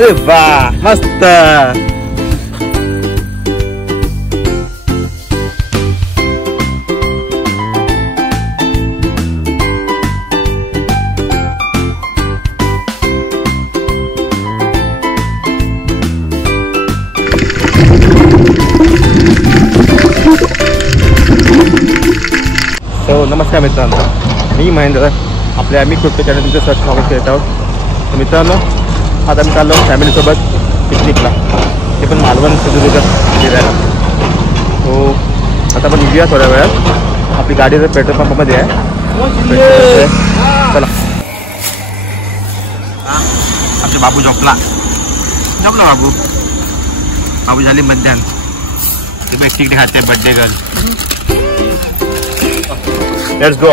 अरे वाह मस्त. नमस्कार मित्रांनो, मी महेंद्र. आपल्या मी कृपया चॅनल तुमचं सर्च स्वागत करत आहोत. तर मित्रांनो, आता मी चाललो फॅमिलीसोबत पिकनिकला, ते पण मालवण सिंधुदुर्ग फिरायला. हो, आता आपण निघूया थोड्या वेळात. आपली गाडी जर पेट्रोल पंपामध्ये आहे. चला. आमचे बाबू झोपला बाबू. बाबू झाली मध्यान. ते बघ तिकडे खाते birthday girl. Let's go.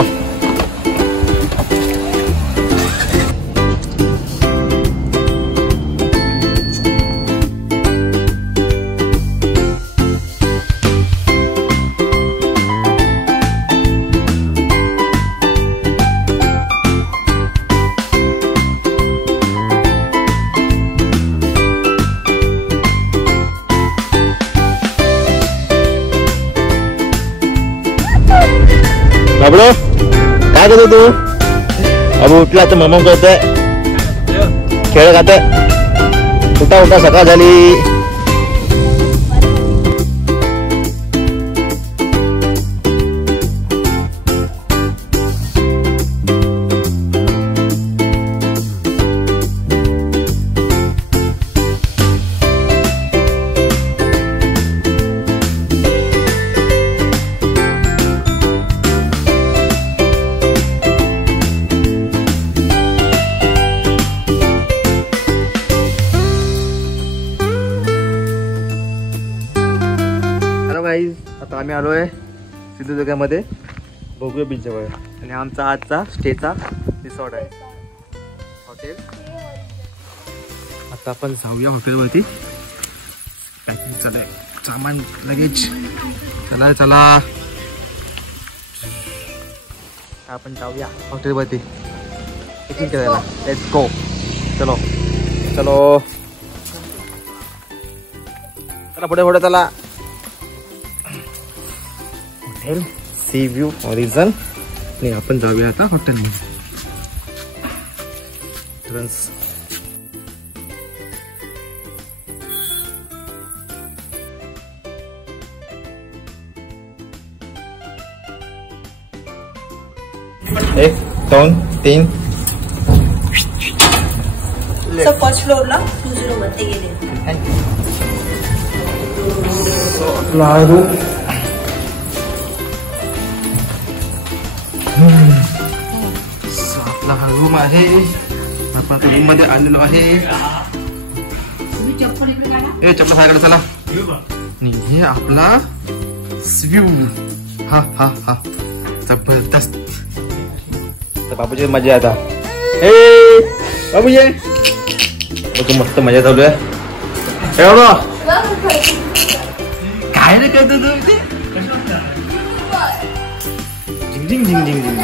Bablo काय करतो तू? बाबू उठला तर मम करतोय, खेळ खातोय. उठा उठा, सकाळ झाली. आता आम्ही आलोय सिंधुदुर्गामध्ये भोगवे बीच जवळ. आणि आमचा आजचा स्टेचा रिसॉर्ट आहे, हॉटेल. आता आपण जाऊया हॉटेलवरती. पॅकिंग चालू आहे, सामान लगेच. चला चला, आपण जाऊया हॉटेलवरती पॅकिंग करायला. Let's go. चलो चलो, चला पुढे पुढे चला. Sea view horizon. आणि आपण जाऊया आता हॉटेलमध्ये. एक दोन तीन. फर्स्ट फ्लोअरला 20 मध्ये गेले. आपला हा रूम आहे. आपण आता रूम मध्ये आलेलो आहे. चप्पल फायकडे चला. हे आपला व्यू. हा हा हा, जबरदस्त. तर बाबूची मजा आता. बाबूजी तू मस्त मजा चालू आहे. काय रे करतो तू? झिंग झिंग झिंग झिंग.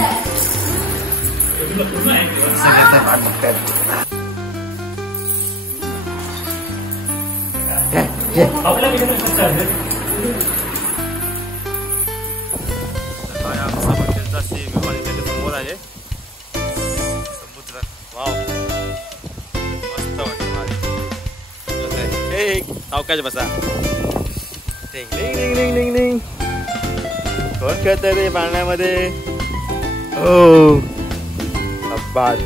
समोर आहे समुद्र. वाव, मस्त वाटत. सावकाश बसा. कोण खेळत रे पाण्यामध्ये? ओ अब्बास.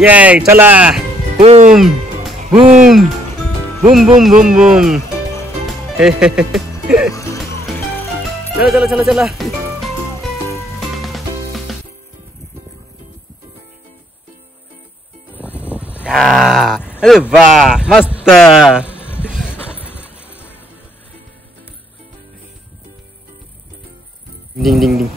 ये चला. Boom boom boom boom boom boom. चला चला चला चला. अरे वाह मस्त. डिंग डिंग डिंग.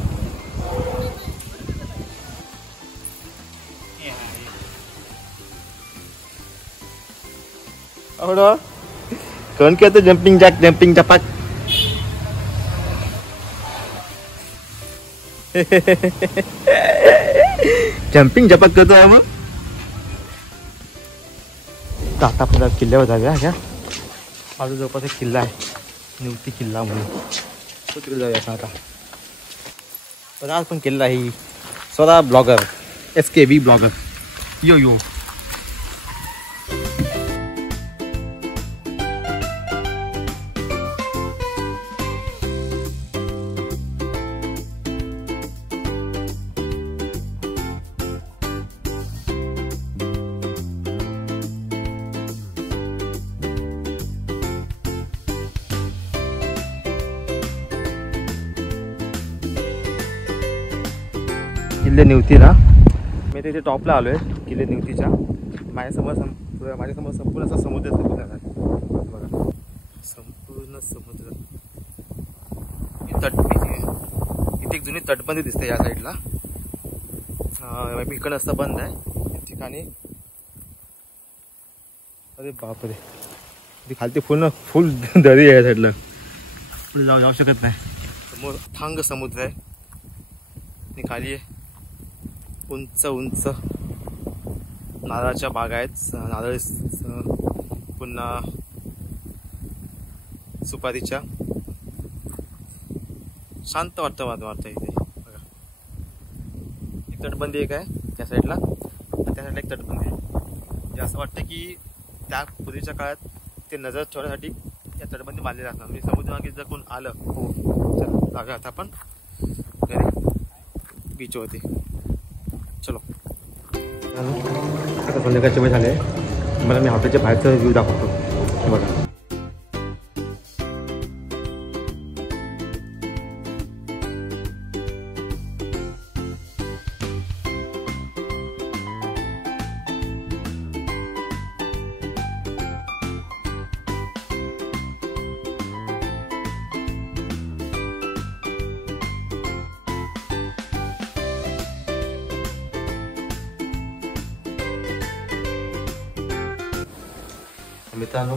कोण कहते जंपिंग जॅक, जंपिंग जपाक. जम्पिंग झपक करतो आहे मग. तर आता आपल्याला किल्ल्यावर जाऊया. ह्या माझा जवळपास एक किल्ला आहे, निवती किल्ला म्हणून, तो तिकडे जाऊया आपण आता. तर आज पण किल्ला आहे स्वतः ब्लॉगर SKB ब्लॉगर. यो यो किल्ले निवतीला. मी तिथे टॉपला आलो आहे किल्ले निवतीच्या. माझ्यासमोर संपूर्ण असा समुद्र बघा, संपूर्ण समुद्र. इथे एक जुनी तटबंदी दिसते या साईडला. इकडं असं बंद आहे या ठिकाणी. अरे बापरे, ती खालती फुल दरी आहे या साईडला, पुढे जाऊ शकत नाही. समोर थांग समुद्र आहे आणि खाली उंच उंच नारळाच्या बागा आहेत. नारळ पुन्हा सुपारीच्या. शांत वाटतं इथे बघा. एक तटबंदी एक आहे त्या साईडला, त्या साईडला एक तटबंदी आहे. म्हणजे असं वाटतं की त्या पूर्वीच्या काळात ते नजर ठेवण्यासाठी या तटबंदी बांधलेल्या असतात. म्हणजे समुद्रमार्गे जर कोण आलं चला जागा आता आपण घरी बीचवरती. चलो आता संध्याकाळचे वेळ झाले. मला मी हॉटेलच्या बाहेरचा व्ह्यू दाखवतो. हे बघा, मित्रांनो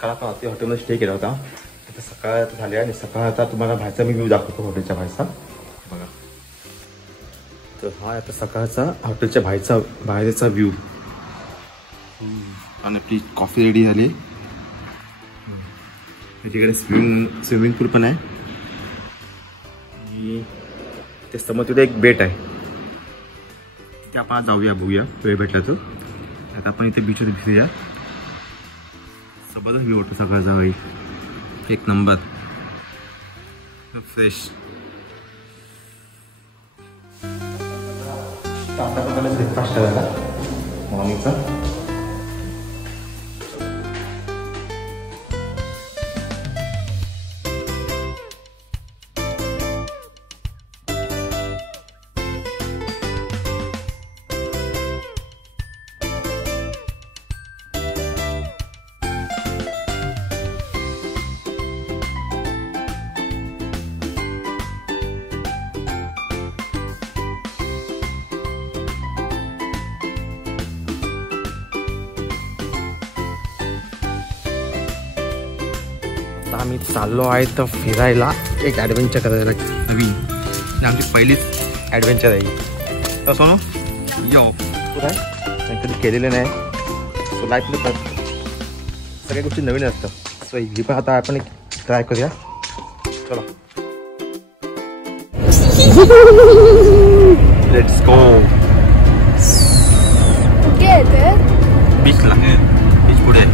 काल आपण रात्री हॉटेलमध्ये स्टे केला होता. आता सकाळ झाली आणि सकाळ आता तुम्हाला बाहेरचा मी व्ह्यू दाखवतो हॉटेलच्या बाहेरचा. बघा, तर हा आता सकाळचा हॉटेलच्या बाहेरचा व्ह्यू. आणि आपली कॉफी रेडी झाली. तिकडे स्विमिंग पूल पण आहे आणि ते समोर तिथे एक बेट आहे. तिथे आपण जाऊया, बघूया वेळ भेटला तो. आता आपण इथे बीचवर भिजूया. सोबतच व्ह्यू होतो सकाळचा वेळी, एक नंबर फ्रेश. आता पण मला ब्रेकफास्ट करायला मॉर्निंगचा. आम्ही चाललो आहे तर फिरायला, एक ॲडव्हेंचर करायला नवीन. आमची पहिलीच ॲडव्हेंचर आहे. तर सोनू यो काय कधी केलेलं नाही. सो लाईफमध्ये सगळ्या गोष्टी नवीन असतात. सो ही पण आता आपण ट्राय करूया. चला लेट्स गो. बीचला, बीच पुढे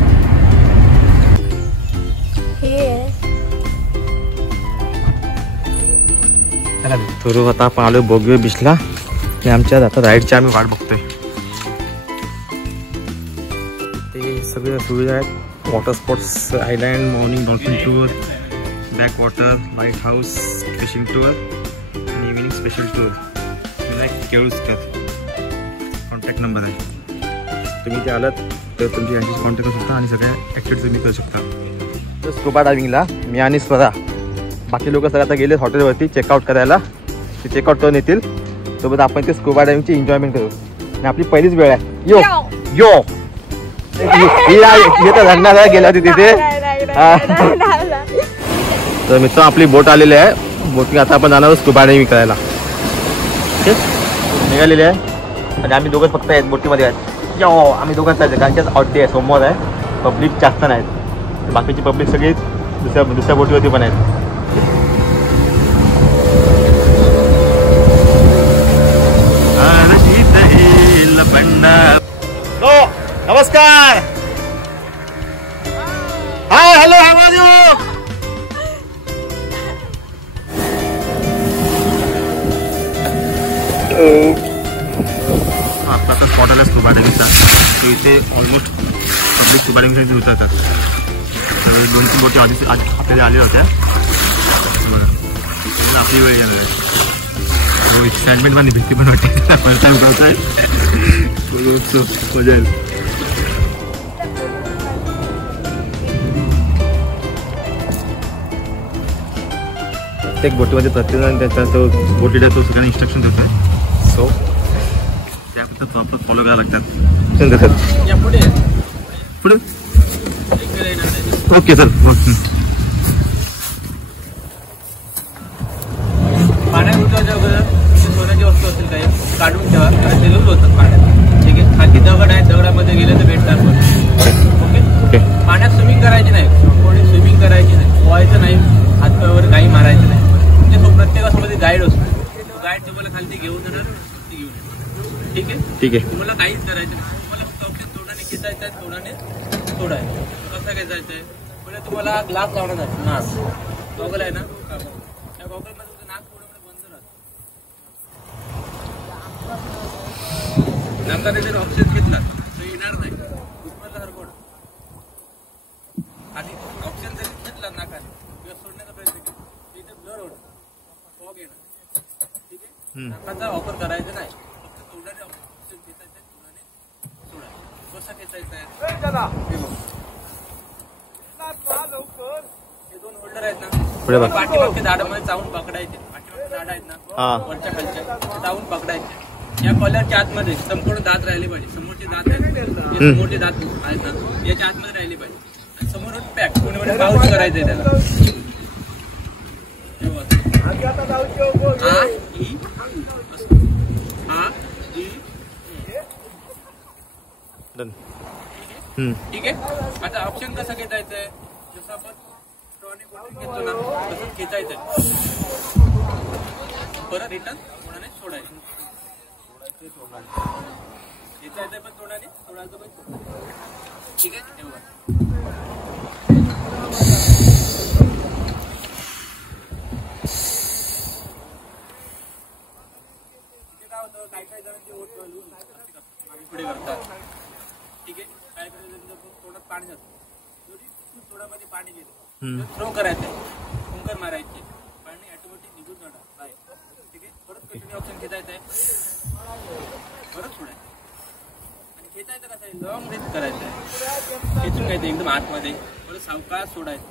थोडं. आता आपण आलो बोगवे बीचला आणि आमच्या आता राईडची आम्ही वाट बघतोय. ते सगळे सुविधा आहेत. Water sports, island, morning dolphin tour, back water, light house, fishing tour आणि evening special tour. Vinayak Keluskar contact number आहे. तुम्ही ते आलात तर तुमची यांच्याशी कॉन्टॅक्ट करू शकता आणि सगळ्या ॲक्टिव्हिटीज तुम्ही करू शकता. तर स्कुबा डायव्हिंगला मी आणि स्वरा, बाकी लोक सगळं आता गेले हॉटेलवरती चेकआउट करायला. ते चेकआउट करून येतील. सोबत आपण ते स्कुबा डायव्हिंगची एन्जॉयमेंट करू. आणि आपली पहिलीच वेळ आहे. यो यो तर धंदा गेला होती तिथे. तर मित्र आपली बोट आलेली आहे. बोटिंग आता आपण जाणार स्कुबा डायव्हिंग करायला. असे निघालेले आहे आणि आम्ही दोघंच फक्त आहेत बोटीमध्ये आहेत. यो आम्ही दोघंच जायचं कारण की आवडते आहे सोमवार आहे पब्लिक जास्त नाहीत बाकीची पब्लिक सगळी दुसऱ्या बोटीवरती पण आहेत. नमस्कार hi hello hi are you. आता स्पॉट आला स्कुबा डायव्हिंगचा तो इथे ऑलमोस्ट पब्लिक स्कुबा डायव्हिंगसाठी उतरतात. तर 2-3 बोटी आधी आपल्याला आल्या होत्या बघा आपली वेळ येणार आहे. एक्साइटमेंट पण भीती पण वाटते फर्स्ट टाइम करत आहे मजा येईल. प्रत्येक बोटीमध्ये प्रत्येकजण त्याचा तो बोटीला तो सगळ्यांना इन्स्ट्रक्शन देतो आहे. सो त्याबद्दल प्रॉपर फॉलो करायला लागतात. पुढे ओके सर. पाण्यात उतरायच्या अगोदर सोन्याची वस्तू असतील काही काढून ठेवा कारण ते लूज होतात पाण्यात. ठीक आहे खाली दगड आहे दगडामध्ये गेले तर भेटणार पण. ओके पाण्यात स्विमिंग करायची नाही कोणी स्विमिंग करायची नाही पोहायचं नाही हातपायावर काही मारायचं नाही. म्हणजे तो प्रत्येकासोबत गाईड असतो गाईड तुम्हाला खाली घेऊन येणार ते घेऊन येणार. ठीक आहे ठीक आहे तुम्हाला काहीच करायचं नाही तुम्हाला फक्त ऑप्शन तोंडाने खेचायचं आहे तोंडाने सोडायचं. कसं खेचायचं आहे म्हणजे तुम्हाला ग्लास लावणार आहे नाक गॉगल आहे ना त्या गॉगलमध्ये नाक थोडं बंद राहतं. नाकाने जर ऑप्शन घेतला तर येणार नाही दुसऱ्याला हरकोड आणि ऑप्शन जरी घेतला नाकाने किंवा सोडण्याचा प्रयत्न केला तिथे ब्लर होणार फॉग येणार. ठीक आहे नाकाचा वापर करायचा नाही फक्त तोंडाने ऑप्शन घेतायचं तोंडाने सोडायचं. कसं घेतायचं आहे हे 2 होल्डर आहेत ना पाठीमागच्या झाडामध्ये चावून पकडायचे. पाठीमागचे झाड आहेत ना वरच्या खालच्या चावून पकडायचे. या कॉलरच्या आतमध्ये संपूर्ण दात राहिले पाहिजे. समोरचे दात आहेत समोरचे दात आहेत ना याच्या आतमध्ये राहिले पाहिजे आणि समोर पॅक कोणी पाऊच करायचंय त्याला. ठीक आहे आता ऑप्शन कसं घेतायचंय जसं आपण स्ट्रॉने बॉटल घेतो ना तसंच खेचायचंय परत रिटर्न तोंडाने सोडायचं. खेचायचंय पण तोंडाने सोडायचं पण तोंडाने. ठीक आहे एवढं. काय होतं काही जणांची ओठ लूज मागे पुढे करतात. ठीक आहे काय करायचं तोंडात पाणी जातं तोंडामध्ये पाणी गेलं थ्रो करायचं कुंकर मारायचे पाणी ऑटोमॅटिक निघून जाणार बाहेर. ठीक आहे परत कंटिन्यू ऑप्शन घेतायचं आहे परत सोडायचं आणि खेचायचं कसं आहे लॉंग ब्रीथ करायचं आहे. खेचून घ्यायचं एकदम आतमध्ये परत सावकाश सोडायचं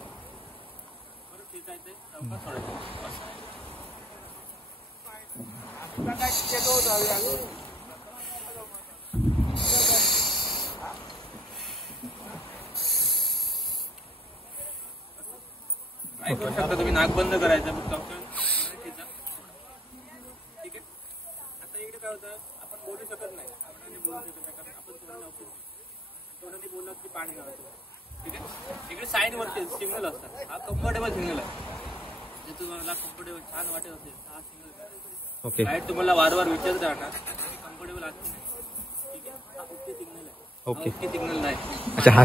परत खेचायचं सावकाश सोडायचं असं. काय करू शकता तुम्ही नाक बंद करायचं फक्त ऑप्शन. ठीक आहे आता इकडे काय होतं आपण बोलू शकत नाही आपण बोलू शकत नाही कारण आपण तोंडाने ऑप्शन तोंडाने बोललं की पाणी घालतो. ठीक आहे इकडे साईड वरती सिग्नल असतात. हा कम्फर्टेबल सिग्नल आहे जे तुम्हाला कम्फर्टेबल छान वाटत असेल हा सिग्नल. ओके गाईड तुम्हाला वारंवार विचारत राहणार कम्फर्टेबल आहे. ठीक आहे हा ओके सिग्नल आहे. ओके सिग्नल नाही अच्छा हा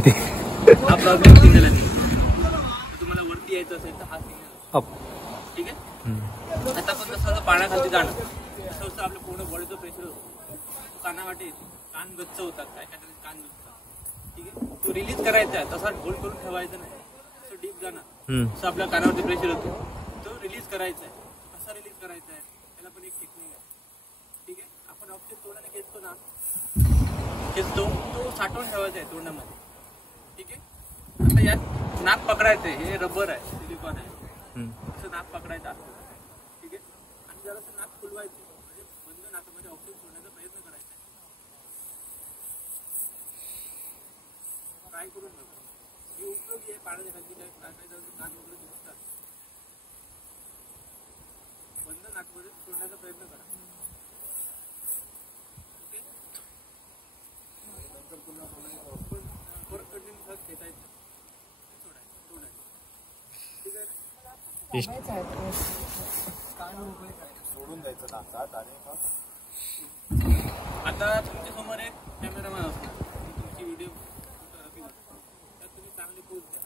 प्रॉब्लेम सिग्नल आहे. तुम्हाला वरती यायचं असेल तर हा सिग्नल अप. ठीक आहे आता पण कसं पाण्याखाली जाणं कसं असतं आपलं पूर्ण बॉडीचं प्रेशर होतं कानावाटे कान गच्च होतात काय काय कान दुखतात. ठीक आहे तो रिलीज करायचा आहे तसा होल्ड करून ठेवायचा नाही असं डीप जाणं असं आपल्या कानावरती प्रेशर होतो तो रिलीज करायचा आहे. कसा रिलीज करायचा आहे त्याला पण एक टेक्निक आहे. ठीक आहे आपण ऑप्शन तोंडाने घेतो ना घेतो तो साठवून ठेवायचा आहे तोंडामध्ये. ठीक आहे आता यात नाक पकडायचंय हे रबर आहे सिलिकॉन आहे असं नाक पकडायचं असतं. ठीक आहे आणि जरासं नाक फुलवायचं म्हणजे बंद नाकामध्ये ऑक्सिजन सोडण्याचा प्रयत्न करायचा आहे. काय करू नका हे उपयोगी आहे पाण्याच्या खाली काय कान वगैरे दुखतात बंद नाकामध्ये सोडण्याचा प्रयत्न करा. आता तुमच्या समोर एक कॅमेरामॅन असणार तुमची व्हिडिओ तर तुम्ही चांगले पोज द्या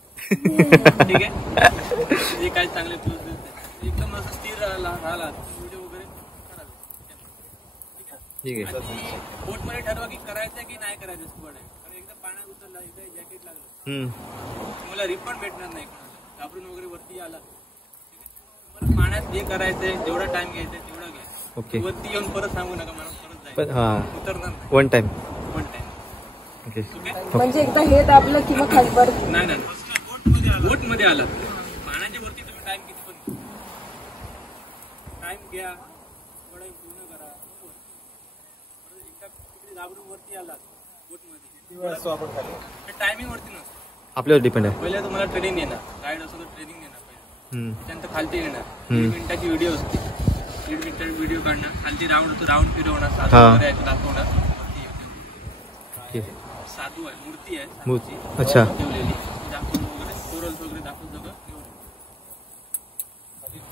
ठीक आहे जे काय चांगले पोज देते एकदम असं स्थिर राहिला व्हिडिओ वगैरे कराल ठीक आहे बोट मध्ये ठरवा की करायचं की नाही करायचं स्पॉट आहे कारण एकदा पाण्यात उतरला एकदा जॅकेट लागलं तुम्हाला रिफंड भेटणार नाही कोणाला घाबरून वगैरे वरती आला तुम्हाला पाण्यात जे करायचंय जेवढा टाइम घ्यायचा तेवढा घ्या ओके वरती येऊन परत सांगू नका मला परत पण जायचं हां उतरणार नाही one time one time okay okay म्हणजे एकदा हे दाबलं किंवा खाली नाही नाही बोट मध्ये आला पाण्याच्या वरती तुम्ही टाइम किती पण टाइम घ्या थोडा पूर्ण करा परत एकदा कुठे घाबरून वरती आला बोट मध्ये टायमिंग वरती नसतं आपल्यावर डिपेंड आहे पहिले तुम्हाला ट्रेनिंग येणार गाईड असं तर ट्रेनिंग देणार पहिले त्यानंतर खालती येणार 1 मिनिटाची व्हिडिओ असते 1 मिनिटाची व्हिडिओ काढणार खालती राऊंड फिरवणार साधू वगैरे आहे, दाखवणार वरती येऊन. साधू आहे मूर्ती आहे साधूची. अच्छा ठेवलेली दाखवून वगैरे कोरल्स वगैरे दाखवून सगळं घेऊन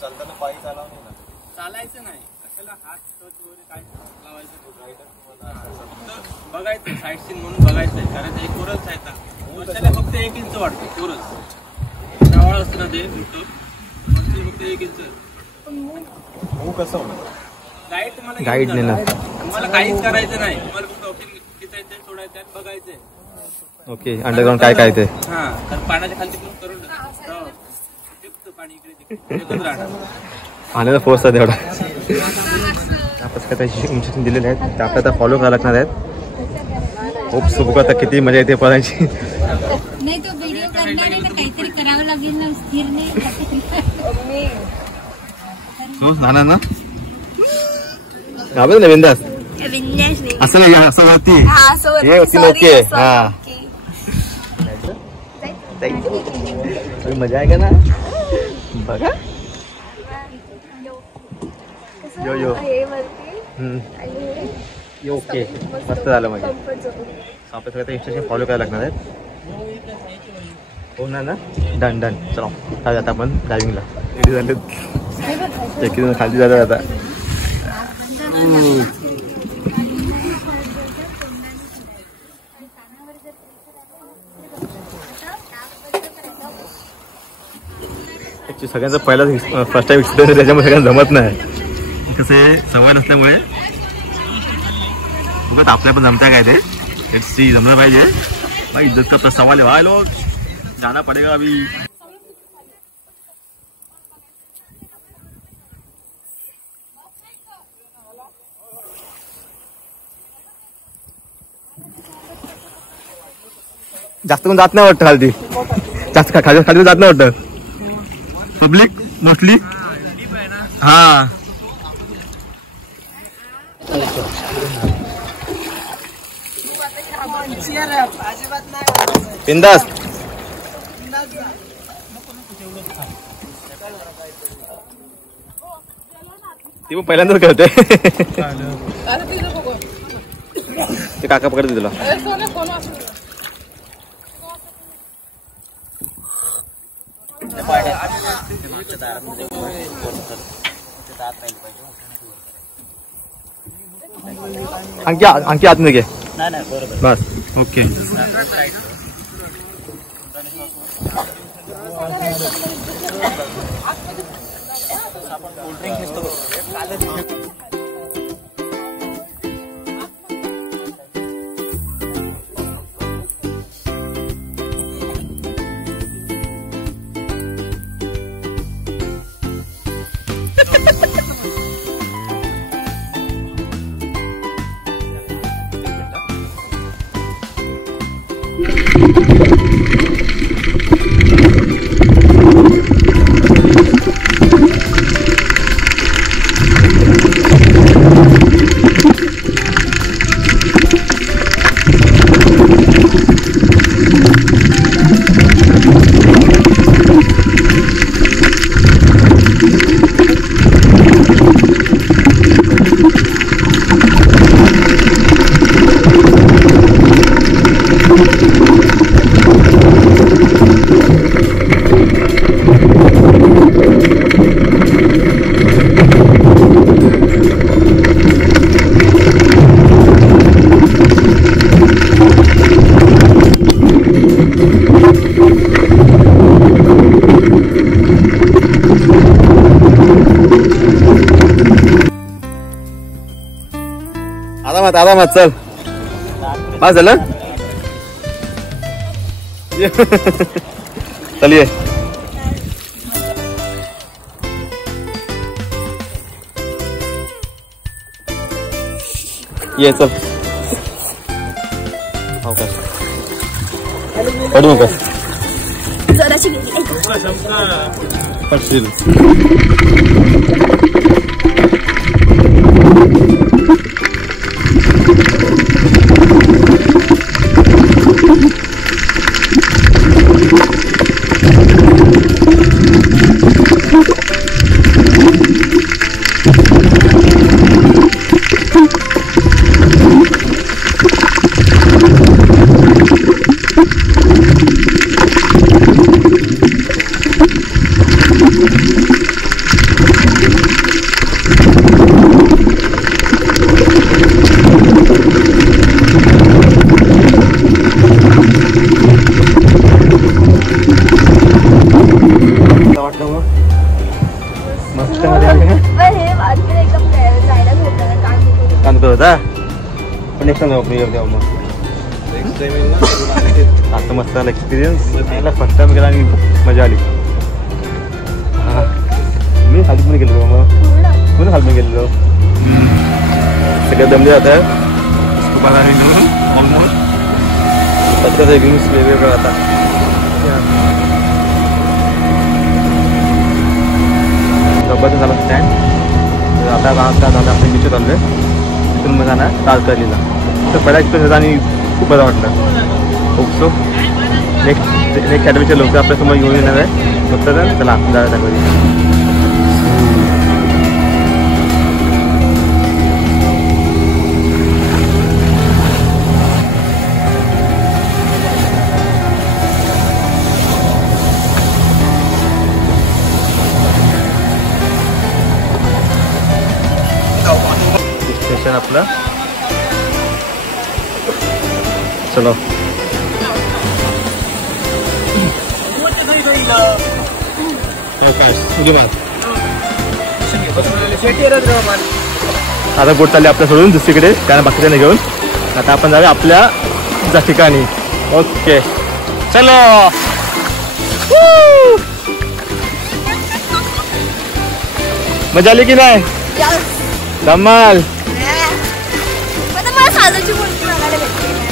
चालताना पायी चालव नाही ना चालायचं नाही कशाला हात टच वगैरे काय लावायचं फक्त बघायचं साईड सीन म्हणून बघायचंय कारण ते कोरल्स आहेत ना वर्षाला फक्त 1 इंच वाटतं कोरल्स नावाळ असतं ना ते मोठं फक्त 1 इंच हो कसं होणार गाईड तुम्हाला गाईड घेऊन नेणार. जाणार. तुम्हाला काहीच करायचं नाही तुम्हाला फक्त ऑप्शन खेचायचंय सोडायचंय बघायचंय ओके अंडरग्राऊंड काय काय ते हा तर पाण्याच्या खाली पण करून टाका. पाणी इकडे तिकडे फेकत राहणार पाण्याचा फोर्स आहे तेवढा आपण काय त्याची इन्स्ट्रक्शन दिलेले आहेत ते आपल्याला आता फॉलो करायला लागणार आहेत खूप सुख आता किती मजा येते पळायची नाही तो व्हिडिओ करणार आहे ना काहीतरी करावं लागेल ना स्थिर नाही ना आपण ना बिंदास असं नाही असं वाटते हे होती ओके हा मजा आहे का ना बघा यो यो ओके मस्त झालं म्हणजे आपल्या सगळ्या इन्स्ट्रक्शन फॉलो करायला लागणार आहेत हो ना ना डन डन चला काय आता आपण ड्रायव्हिंगला रेडी झाले चेकिंग खाली जातात आता ॲक्च्युली सगळ्यांचा पहिला फर्स्ट टाइम एक्सपिरियन्स त्याच्यामुळे सगळ्यांना जमत नाही कसे सवय नसल्यामुळे बघत आपल्या पण जमत्या काय ते सी जमलं पाहिजे भाई इज्जत का सवाल है भाई लोग जाना पड़ेगा अभी जास्त कोण जात नाही वाटतं खाली जास्त खाली खाली जात नाही वाटतं पब्लिक मोस्टली हा बिंदास ती पण पहिल्यांदाच करते ते काका पकडते तुला आणखी आतमध्ये घे बस ओके आरामात चल. हा झालं. चलिए ये चल. हो का पडू नका जराशी गेली पडशील. मस्त मध्ये आले ना. सांगतो होता पण नेक्स्ट टाइम जाऊ आपण मग. आता मस्त आला एक्सपिरियन्स. फर्स्ट टाइम गेला आणि मजा आली. हा मी खाली पण गेलो मग पुन्हा खाली पण गेलेलो. सगळं दमले जात आहे ऑलमोस्ट. त्याच्यात एक्सपिरियन्स वेगवेगळं आता. गब्बाचं झालं स्टँड. तर आता झालं आपण बीच चाललो आहे. तिथून मग जाणार तारकर्लीला. तर पहिला एक्सपिरियन्स होता आणि खूप बरं वाटलं. होप सो नेक्स्ट ॲडव्हेंचर लोक आपल्यासमोर घेऊन येणार आहे. फक्त चला जायचं घरी. स्टेशन आपलं. चलो आता बोट चालली आपल्या सोडून दुसरीकडे कारण बाकीच्याने घेऊन. आता आपण जाऊया आपल्या ठिकाणी. ओके चलो. मजा आली की नाही. धमाल.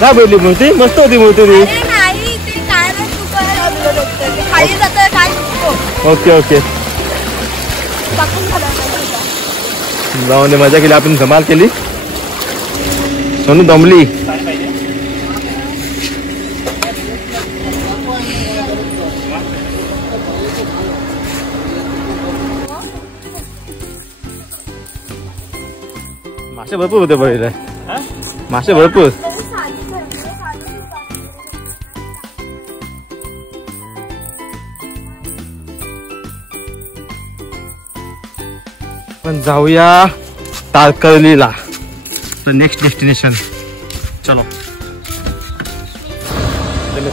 काय बोलली मूर्ती. मस्त होती मूर्ती ती. ओके ओके जाऊन दे. मजा केली आपण. धमाल केली. सोनू दमली. मासे भरपूर होते पहिले. मासे भरपूर. पण जाऊया तारकर्लीला. तर नेक्स्ट डेस्टिनेशन. चलो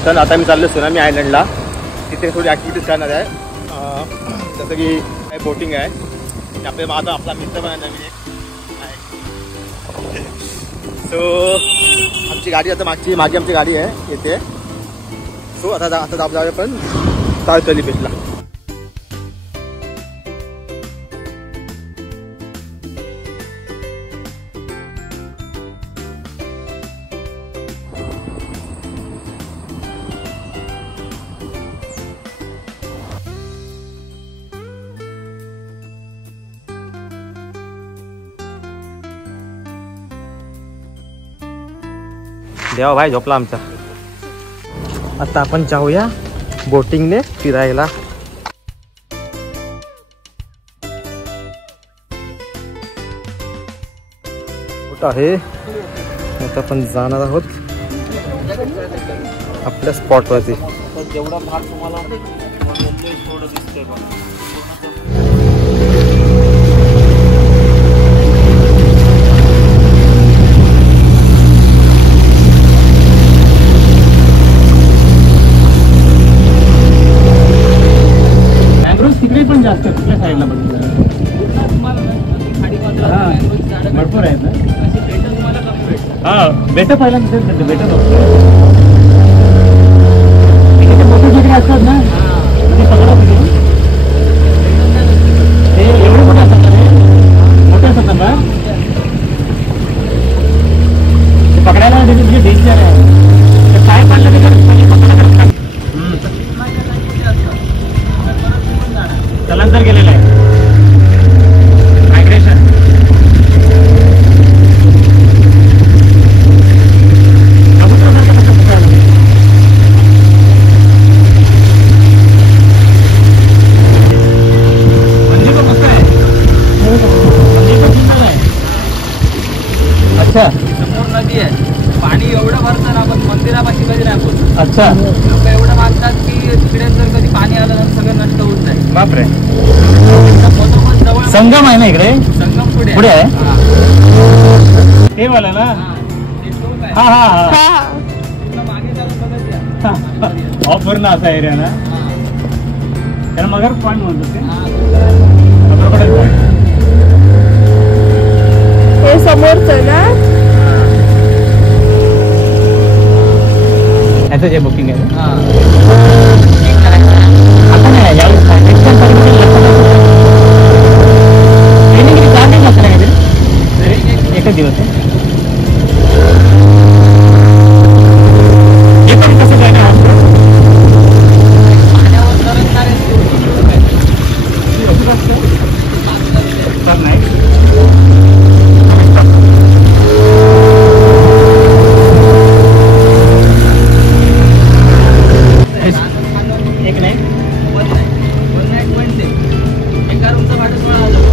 तर आता मी चाललो सुनामी आयलंडला. तिथे थोडी ॲक्टिव्हिटीज करणार आहे. जसं की बोटिंग आहे. आपल्या माझा आपला मित्र पण आहे नवीन एक. सो आमची गाडी आता मागची आमची गाडी आहे येते. सो आता जाऊया पण तारकर्ली बीचला. देवा भाई झोपला आमचा. आता आपण जाऊया बोटिंगने फिरायला. बोट आहे. आता आपण जाणार आहोत आपल्या स्पॉटवरती. जेवढा भाग तुम्हाला मुंबई थोडं दिसतंय बघ. तिकडे पण जास्त कुठल्या साईडला बघितलं तुम्हाला खाडी बाजूला भरपूर आहेत ना. असे पेटं तुम्हाला कमी भेटतात. बेटा पहिल्यांदा बेटा मोठे जिकडे असतात ना ते पकडा ते एवढे मोठे असतात ना मोठे असतात ना ते पकडायला डेंजर आहे ते पाय पाडलं ते स्थलांतर केलेलं आहे मायग्रेशन अच्छा समोर नदी आहे पाणी एवढं भरतं ना आपण मंदिरापाशी कधी नाही पोहोचत. अच्छा लोक एवढं मागतात की तिकडे जर कधी पाणी आलं तर सगळं नष्ट होत जाईल. बापरे मधोमध जवळ संगम आहे ना इकडे संगम पुढे पुढे आहे? हा. ते वाला ना हा. ते टोक आहे. हा हा हा पूर्ण मागे जाऊन बघत या. हा पूर्ण असा एरिया ना हा. त्याला मगर पॉईंट म्हणतात ते हा. crocodile point. हे समोरचं ना याचं जे बुकिंग आहे हा. आता नाही यावेळेस ट्रेनिंग चार दिवस लागतं ना काहीतरी एकच दिवस आहे हे पण कसं काय नाही पाण्यावर तरंगणारे टोक आहेत. नाही एक नाही वन नाईट पॉईंट एका रूमचं भाडं 16,000.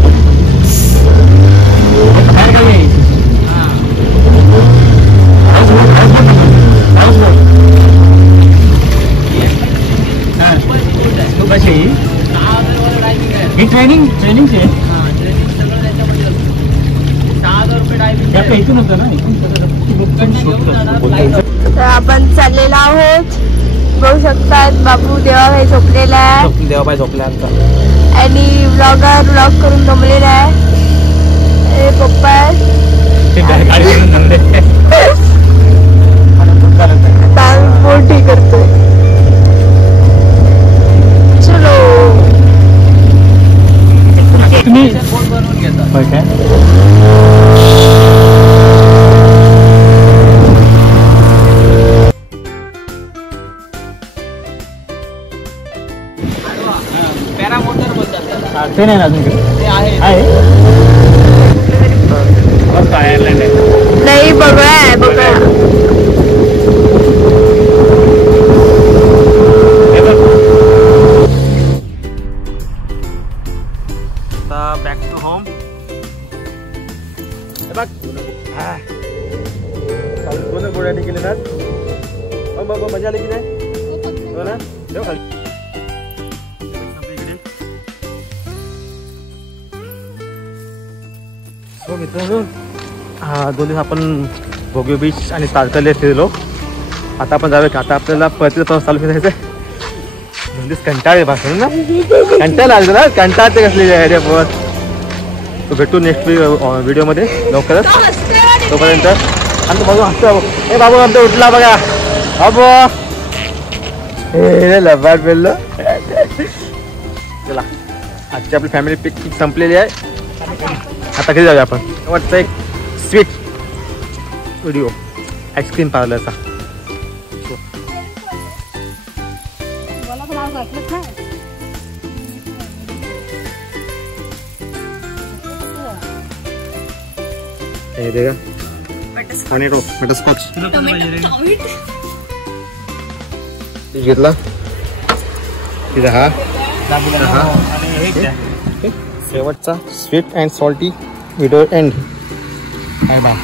बाहेर गावी आहे. हा. हा. पण ती आहे. तू कशी 6,000 वर डायविंग आहे. ही ट्रेनिंगची आहे हा, ट्रेनिंग सगळं त्याच्यामध्ये असतं. 6,000 रुपये डायविंग ते आपल्या इथून होतं ना इथून घेऊन जाणार लाईट. तर आपण चाललेलो आहोत बघू शकतात बाबू देवाबाई झोपलेला आहे देवाबाई झोपल्या आता आणि ब्लॉगर ब्लॉग करून जमलेला आहे हे पप्पा आहेत. गाडी धंदे ट्रान्सपोर्ट ही करतोय चलो तुम्ही बोट बनवून घेतात. होय काय पॅरामोटर बोलतात त्याला. ते नाही ना अजून इकडे. ते आहे. आहे मस्त आयर्लंड आहे नाही बघा आहे बघा हे बघ. आता बॅक टू होम. हे बघ दोन गोळ्या केले ना बघ मजा आली की नाही हो ना ठेव खाली हो मित्रांनो हा 2 दिवस आपण भोगी बीच आणि तारकर्ली फिरलो आता आपण जाऊया का आता आपल्याला परतीचा प्रवास चालू करायचा आहे 2 दिवस कंटाळे पासून ना कंटाळा लागतो ना कंटाळते कसले रे पण तो भेटू नेक्स्ट व्हिडिओमध्ये लवकरच तोपर्यंत आणि बाबू हसतो ए बाबू आमचा उठला बघा बाबू हे लबाड बोललो चला आजची आपली फॅमिली पिकनिक संपलेली आहे आता घरी जाऊया आपण वाटतं एक स्वीट व्हिडिओ आईस्क्रीम पार्लरचा हे दे टोमॅटो बटरस्कॉच घेतला तिचा हा शेवटचा sweet and salty video end bye bye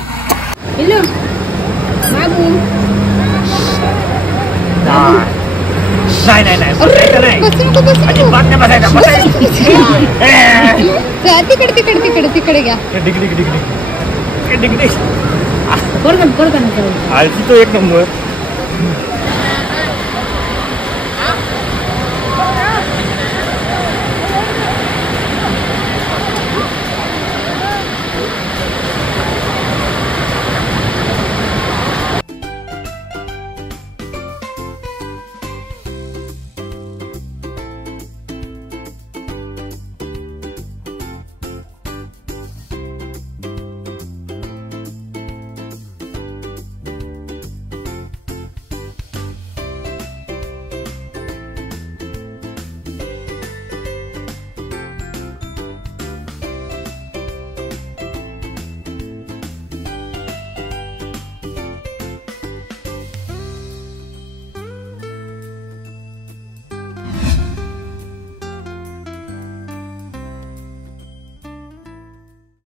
तिकडे घ्या आळशी तो एक नंबर